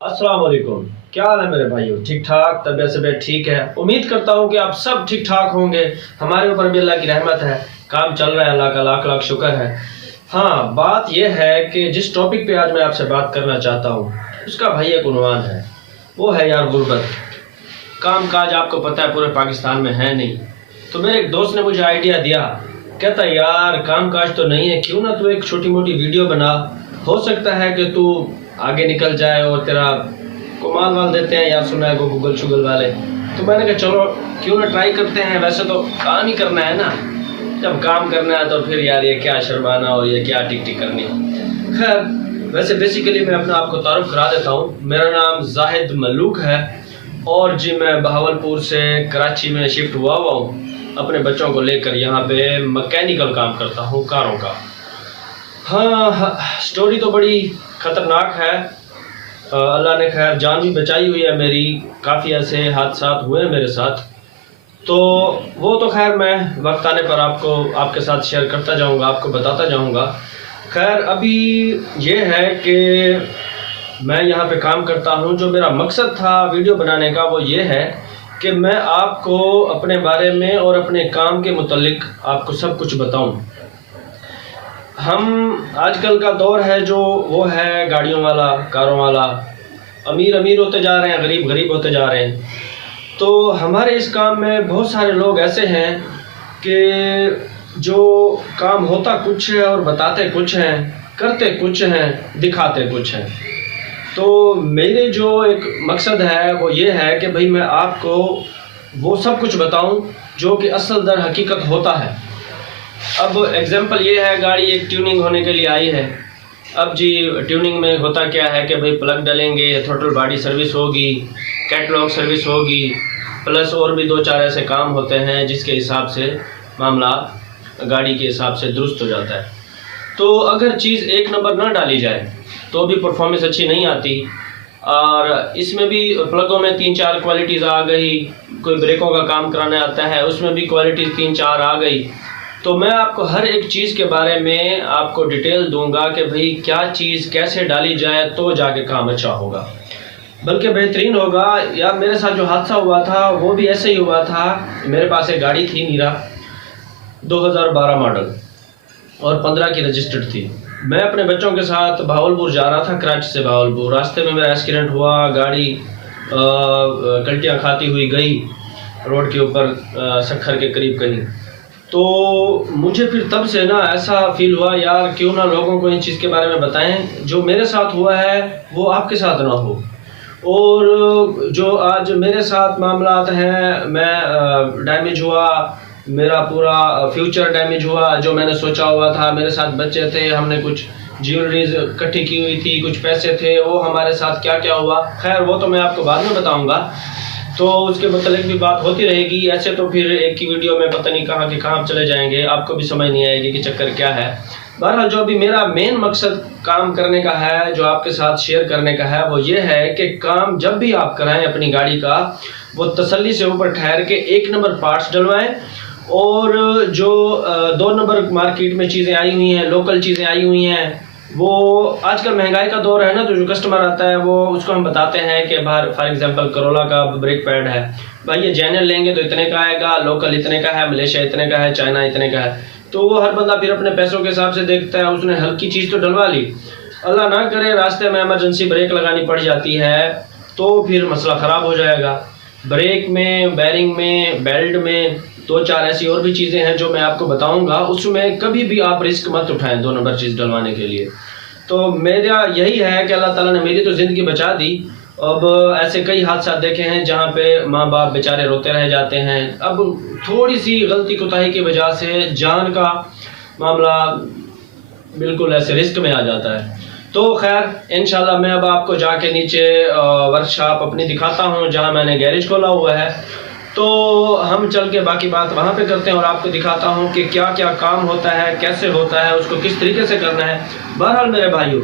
अस्सलाम वालेकुम। क्या हाल है मेरे भाइयों? ठीक ठाक, तबीयत से ठीक है। उम्मीद करता हूँ कि आप सब ठीक ठाक होंगे। हमारे ऊपर भी अल्लाह की रहमत है, काम चल रहा है, अल्लाह का लाख लाख शुक्र है। हाँ, बात यह है कि जिस टॉपिक पे आज मैं आपसे बात करना चाहता हूँ उसका भाई एक उन्वान है, वो है यार गुर्बत। काम काज आपको पता है पूरे पाकिस्तान में है नहीं। तो मेरे एक दोस्त ने मुझे आइडिया दिया, कहता यार काम काज तो नहीं है, क्यों ना तू एक छोटी मोटी वीडियो बना, हो सकता है कि तू आगे निकल जाए और तेरा को माल वाल देते हैं यार, सुना है वो गूगल शुगल वाले। तो मैंने कहा चलो क्यों ना ट्राई करते हैं। वैसे तो काम ही करना है ना, जब काम करना है तो फिर यार ये क्या शर्माना और ये क्या टिक टिक करनी। खैर वैसे बेसिकली मैं अपना आपको तारुफ करा देता हूँ। मेरा नाम जाहिद मलूक है और जी मैं बहावलपुर से कराची में शिफ्ट हुआ हूँ अपने बच्चों को लेकर। यहाँ पे मैकेनिकल काम करता हूँ, कारों का। हाँ, स्टोरी तो बड़ी ख़तरनाक है। अल्लाह ने खैर जान भी बचाई हुई है मेरी। काफ़ी ऐसे हादसा हुए हैं मेरे साथ, तो वो तो खैर मैं वक्त आने पर आपको आपके साथ शेयर करता जाऊंगा, आपको बताता जाऊंगा। खैर अभी ये है कि मैं यहाँ पे काम करता हूँ। जो मेरा मकसद था वीडियो बनाने का वो ये है कि मैं आपको अपने बारे में और अपने काम के मुतल्लिक आपको सब कुछ बताऊँ। हम आजकल का दौर है जो वो है गाड़ियों वाला, कारों वाला। अमीर अमीर होते जा रहे हैं, गरीब गरीब होते जा रहे हैं। तो हमारे इस काम में बहुत सारे लोग ऐसे हैं कि जो काम होता कुछ है और बताते कुछ हैं, करते कुछ हैं, दिखाते कुछ हैं। तो मेरे जो एक मकसद है वो ये है कि भाई मैं आपको वो सब कुछ बताऊं जो कि असल दर हकीकत होता है। अब एग्जांपल ये है, गाड़ी एक ट्यूनिंग होने के लिए आई है। अब जी ट्यूनिंग में होता क्या है कि भाई प्लग डालेंगे, थ्रोटल बॉडी सर्विस होगी, कैटलॉग सर्विस होगी, प्लस और भी दो चार ऐसे काम होते हैं जिसके हिसाब से मामला गाड़ी के हिसाब से दुरुस्त हो जाता है। तो अगर चीज़ एक नंबर ना डाली जाए तो भी परफॉर्मेंस अच्छी नहीं आती। और इसमें भी प्लगों में 3-4 क्वालिटीज़ आ गई। कोई ब्रेकों का काम कराने आता है उसमें भी क्वालिटीज़ 3-4 आ गई। तो मैं आपको हर एक चीज़ के बारे में आपको डिटेल दूंगा कि भाई क्या चीज़ कैसे डाली जाए तो जाके काम अच्छा होगा, बल्कि बेहतरीन होगा। यार मेरे साथ जो हादसा हुआ था वो भी ऐसे ही हुआ था। मेरे पास एक गाड़ी थी नीरा 2012 मॉडल और 15 की रजिस्टर्ड थी। मैं अपने बच्चों के साथ बहावलपुर जा रहा था, कराची से बहावलपुर। रास्ते में मेरा एक्सीडेंट हुआ, गाड़ी कल्टियाँ खाती हुई गई रोड के ऊपर, सखर के करीब कहीं। तो मुझे फिर तब से ना ऐसा फील हुआ यार क्यों ना लोगों को इन चीज़ के बारे में बताएं, जो मेरे साथ हुआ है वो आपके साथ ना हो। और जो आज मेरे साथ मामलात हैं, मैं डैमेज हुआ, मेरा पूरा फ्यूचर डैमेज हुआ। जो मैंने सोचा हुआ था, मेरे साथ बच्चे थे, हमने कुछ ज्वेलरीज इकट्ठी की हुई थी, कुछ पैसे थे, वो हमारे साथ क्या क्या हुआ, खैर वो तो मैं आपको बाद में बताऊंगा। तो उसके मतलब भी बात होती रहेगी। ऐसे तो फिर एक ही वीडियो में पता नहीं कहाँ के कहाँ चले जाएंगे, आपको भी समझ नहीं आएगी कि चक्कर क्या है। बहरहाल जो भी मेरा मेन मकसद काम करने का है, जो आपके साथ शेयर करने का है, वो ये है कि काम जब भी आप कराएं अपनी गाड़ी का, वो तसल्ली से ऊपर ठहर के 1 नंबर पार्ट्स डलवाएं। और जो 2 नंबर मार्केट में चीज़ें आई हुई हैं, लोकल चीज़ें आई हुई हैं, वो आजकल महंगाई का दौर है ना, तो जो कस्टमर आता है वो उसको हम बताते हैं कि बाहर फॉर एग्जांपल करोला का ब्रेक पैड है भाई, ये जेन्युइन लेंगे तो इतने का आएगा, लोकल इतने का है, मलेशिया इतने का है, चाइना इतने का है। तो वो हर बंदा फिर अपने पैसों के हिसाब से देखता है। उसने हल्की चीज़ तो डलवा ली, अल्लाह ना करे रास्ते में इमरजेंसी ब्रेक लगानी पड़ जाती है तो फिर मसला ख़राब हो जाएगा। ब्रेक में, बैरिंग में, बेल्ट में 2-4 ऐसी और भी चीज़ें हैं जो मैं आपको बताऊंगा। उसमें कभी भी आप रिस्क मत उठाएं 2 नंबर चीज़ डलवाने के लिए। तो मेरा यही है कि अल्लाह ताला ने मेरी तो ज़िंदगी बचा दी। अब ऐसे कई हादसा देखे हैं जहाँ पे माँ बाप बेचारे रोते रह जाते हैं। अब थोड़ी सी गलती कोताही की वजह से जान का मामला बिल्कुल ऐसे रिस्क में आ जाता है। तो खैर इंशाल्लाह मैं अब आपको जाके नीचे वर्कशॉप अपनी दिखाता हूँ जहाँ मैंने गैरेज खोला हुआ है। तो हम चल के बाकी बात वहाँ पे करते हैं और आपको दिखाता हूँ कि क्या क्या काम होता है, कैसे होता है, उसको किस तरीके से करना है। बहरहाल मेरे भाइयों,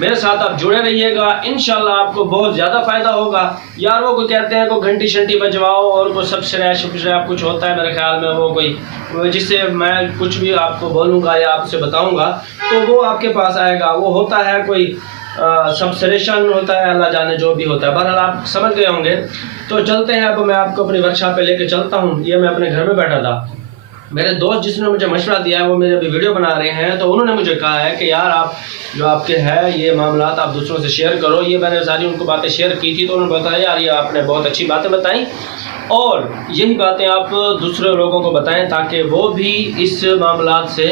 मेरे साथ आप जुड़े रहिएगा, इंशाल्लाह आपको बहुत ज़्यादा फ़ायदा होगा। यार वो को कहते हैं को घंटी शंटी बजवाओ और को सब्सक्राइब कुछ होता है मेरे ख्याल में, वो कोई जिससे मैं कुछ भी आपको बोलूँगा या आपसे बताऊँगा तो वो आपके पास आएगा। वो होता है कोई सबसरेशन होता है, अल्लाह जाने जो भी होता है। बहरहाल आप समझ गए होंगे। तो चलते हैं, अब मैं आपको अपनी वर्कशॉप पे लेके चलता हूँ। ये मैं अपने घर में बैठा था, मेरे दोस्त जिसने मुझे मशवरा दिया है वो मेरे अभी वीडियो बना रहे हैं, तो उन्होंने मुझे कहा है कि यार आप जो आपके है ये मामला आप दूसरों से शेयर करो। ये मैंने सारी उनको बातें शेयर की थी, तो उन्होंने बताया यार ये आपने बहुत अच्छी बातें बताई और यही बातें आप दूसरे लोगों को बताएं ताकि वो भी इस मामला से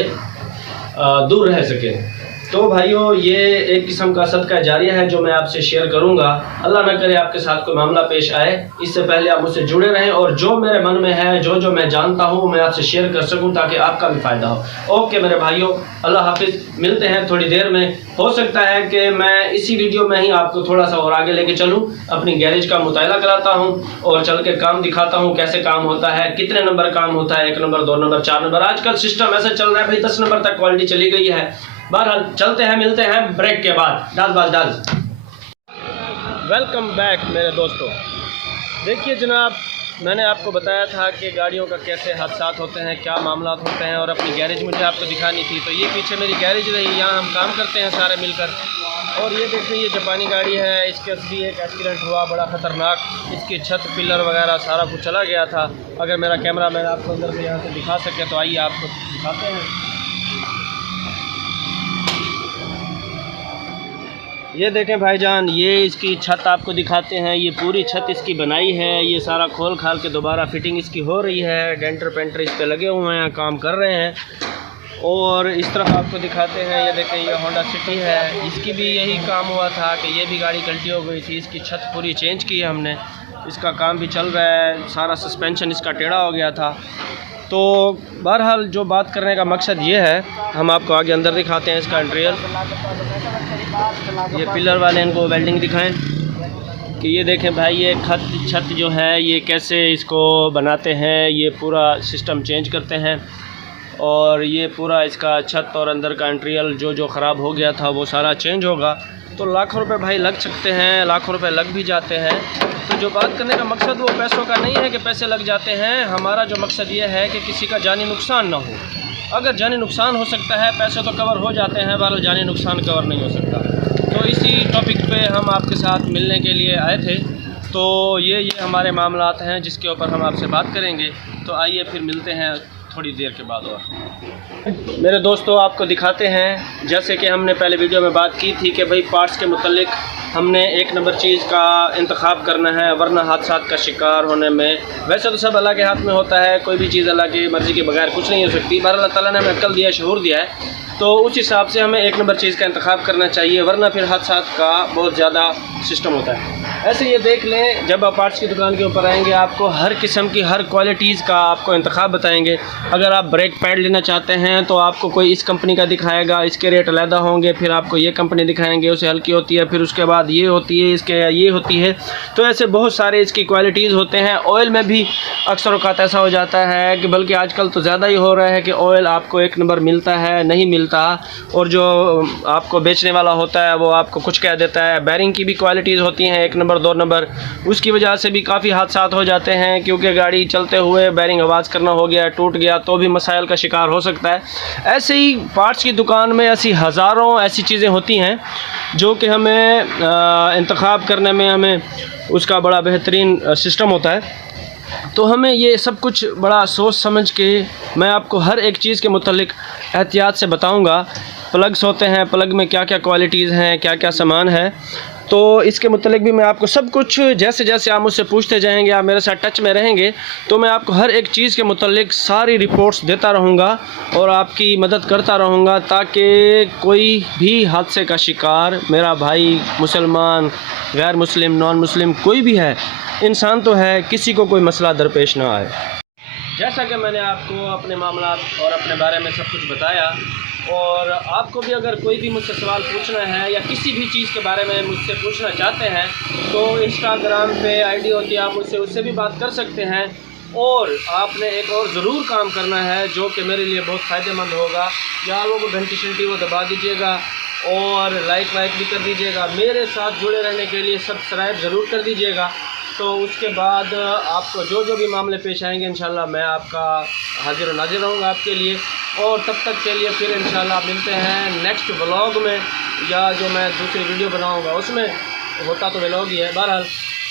दूर रह सकें। तो भाइयों, ये एक किस्म का सदका जारिया है जो मैं आपसे शेयर करूंगा। अल्लाह ना करे आपके साथ कोई मामला पेश आए, इससे पहले आप मुझसे जुड़े रहें और जो मेरे मन में है, जो मैं जानता हूँ, मैं आपसे शेयर कर सकूँ ताकि आपका भी फ़ायदा हो। ओके मेरे भाइयों, अल्लाह हाफिज़, मिलते हैं थोड़ी देर में। हो सकता है कि मैं इसी वीडियो में ही आपको थोड़ा सा और आगे लेके चलूँ, अपनी गैरेज का मुतायला कराता हूँ और चल के काम दिखाता हूँ कैसे काम होता है, कितने नंबर काम होता है, 1 नंबर 2 नंबर 4 नंबर। आजकल सिस्टम ऐसा चल रहा है भाई, 10 नंबर तक क्वालिटी चली गई है। बहरहाल चलते हैं, मिलते हैं ब्रेक के बाद। डाल वेलकम बैक मेरे दोस्तों। देखिए जनाब, मैंने आपको बताया था कि गाड़ियों का कैसे हादसात होते हैं, क्या मामला होते हैं और अपनी गैरेज मुझे आपको दिखानी थी। तो ये पीछे मेरी गैरेज रही, यहाँ हम काम करते हैं सारे मिलकर। और ये देखिए ये जापानी गाड़ी है, इसके असली एक एक्सीडेंट हुआ बड़ा ख़तरनाक। इसकी छत पिलर वगैरह सारा कुछ चला गया था। अगर मेरा कैमरा मैन आपको अंदर से यहाँ से दिखा सके तो आइए आपको दिखाते हैं। ये देखें भाईजान, ये इसकी छत आपको दिखाते हैं। ये पूरी छत इसकी बनाई है, ये सारा खोल खाल के दोबारा फिटिंग इसकी हो रही है। डेंटर पेंटर इस पे लगे हुए हैं, काम कर रहे हैं। और इस तरफ आपको दिखाते हैं, ये देखें ये होंडा सिटी है, इसकी भी यही काम हुआ था कि ये भी गाड़ी गलती हो गई थी। इसकी छत पूरी चेंज की है हमने, इसका काम भी चल रहा है। सारा सस्पेंशन इसका टेढ़ा हो गया था। तो बहरहाल जो बात करने का मकसद ये है, हम आपको आगे अंदर दिखाते हैं इसका इंटीरियर। ये पिलर वाले इनको वेल्डिंग दिखाएं कि ये देखें भाई, ये छत जो है ये कैसे इसको बनाते हैं। ये पूरा सिस्टम चेंज करते हैं और ये पूरा इसका छत और अंदर का इंटीरियर जो ख़राब हो गया था वो सारा चेंज होगा। तो लाखों रुपए भाई लग सकते हैं, लाखों रुपए लग भी जाते हैं। तो जो बात करने का मकसद वो पैसों का नहीं है कि पैसे लग जाते हैं। हमारा जो मकसद ये है कि किसी का जानी नुकसान ना हो। अगर जानी नुकसान हो सकता है, पैसे तो कवर हो जाते हैं, बहरहाल जानी नुकसान कवर नहीं हो सकता। तो इसी टॉपिक पे हम आपके साथ मिलने के लिए आए थे। तो ये हमारे मामलात हैं जिसके ऊपर हम आपसे बात करेंगे। तो आइए फिर मिलते हैं थोड़ी देर के बाद। और मेरे दोस्तों आपको दिखाते हैं, जैसे कि हमने पहले वीडियो में बात की थी कि भाई पार्ट्स के मुतल्लिक हमने 1 नंबर चीज़ का इंतखाब करना है, वरना हादसात का शिकार होने में, वैसे तो सब अल्लाह के हाथ में होता है, कोई भी चीज़ अल्लाह की मर्ज़ी के बगैर कुछ नहीं हो सकती। बहरहाल अल्लाह ताला ने हमें अक्ल दिया, शऊर दिया है, तो उस हिसाब से हमें 1 नंबर चीज़ का इंतखाब करना चाहिए, वरना फिर हादसात का बहुत ज़्यादा सिस्टम होता है। ऐसे ये देख लें, जब आप पार्ट्स की दुकान के ऊपर आएंगे आपको हर किस्म की हर क्वालिटीज़ का आपको इंतखाब बताएंगे। अगर आप ब्रेक पैड लेना चाहते हैं तो आपको कोई इस कंपनी का दिखाएगा, इसके रेट अलहदा होंगे। फिर आपको ये कंपनी दिखाएंगे, उसे हल्की होती है, फिर उसके बाद ये होती है, इसके ये होती है। तो ऐसे बहुत सारे इसकी क्वालिटीज़ होते हैं। ऑयल में भी अक्सर औक़ात ऐसा हो जाता है कि बल्कि आजकल तो ज़्यादा ही हो रहा है कि ऑयल आपको 1 नंबर मिलता है, नहीं मिलता, और जो आपको बेचने वाला होता है वो आपको कुछ कह देता है। बैरिंग की भी क्वालिटीज़ होती हैं 1 नंबर 2 नंबर, उसकी वजह से भी काफ़ी हादसात हो जाते हैं, क्योंकि गाड़ी चलते हुए बैरिंग आवाज़ करना हो गया, टूट गया, तो भी मसाइल का शिकार हो सकता है। ऐसे ही पार्ट्स की दुकान में ऐसी हज़ारों ऐसी चीज़ें होती हैं जो कि हमें इंतखाब करने में हमें उसका बड़ा बेहतरीन सिस्टम होता है। तो हमें ये सब कुछ बड़ा सोच समझ के मैं आपको हर एक चीज़ के मुतल्लिक एहतियात से बताऊंगा। प्लग्स होते हैं, प्लग में क्या क्या क्वालिटीज़ हैं, क्या क्या सामान है, तो इसके मुतल्लिक भी मैं आपको सब कुछ, जैसे जैसे आप मुझसे पूछते जाएंगे, आप मेरे साथ टच में रहेंगे, तो मैं आपको हर एक चीज़ के मुतल्लिक सारी रिपोर्ट्स देता रहूँगा और आपकी मदद करता रहूँगा, ताकि कोई भी हादसे का शिकार, मेरा भाई मुसलमान, गैर मुस्लिम, नॉन मुस्लिम, कोई भी है, इंसान तो है, किसी को कोई मसला दरपेश ना आए। जैसा कि मैंने आपको अपने मामलात और अपने बारे में सब कुछ बताया, और आपको भी अगर कोई भी मुझसे सवाल पूछना है या किसी भी चीज़ के बारे में मुझसे पूछना चाहते हैं तो इंस्टाग्राम पे आईडी होती है, आप मुझसे उससे भी बात कर सकते हैं। और आपने एक और ज़रूर काम करना है जो कि मेरे लिए बहुत फ़ायदेमंद होगा। यहाँ लोगों को घंटी शंटी वो दबा दीजिएगा और लाइक वाइक भी कर दीजिएगा। मेरे साथ जुड़े रहने के लिए सब्सक्राइब ज़रूर कर दीजिएगा। तो उसके बाद आपको जो भी मामले पेश आएंगे इंशाल्लाह मैं आपका हाजिर नाजिर रहूँगा आपके लिए। और तब तक के लिए फिर इंशाल्लाह मिलते हैं नेक्स्ट व्लॉग में। या जो मैं दूसरी वीडियो बनाऊँगा उसमें होता तो व्लॉग ही है। बहरहाल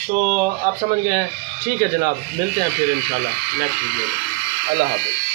तो आप समझ गए हैं। ठीक है जनाब, मिलते हैं फिर इंशाल्लाह नेक्स्ट वीडियो में। अल्लाह हाफ़िज़।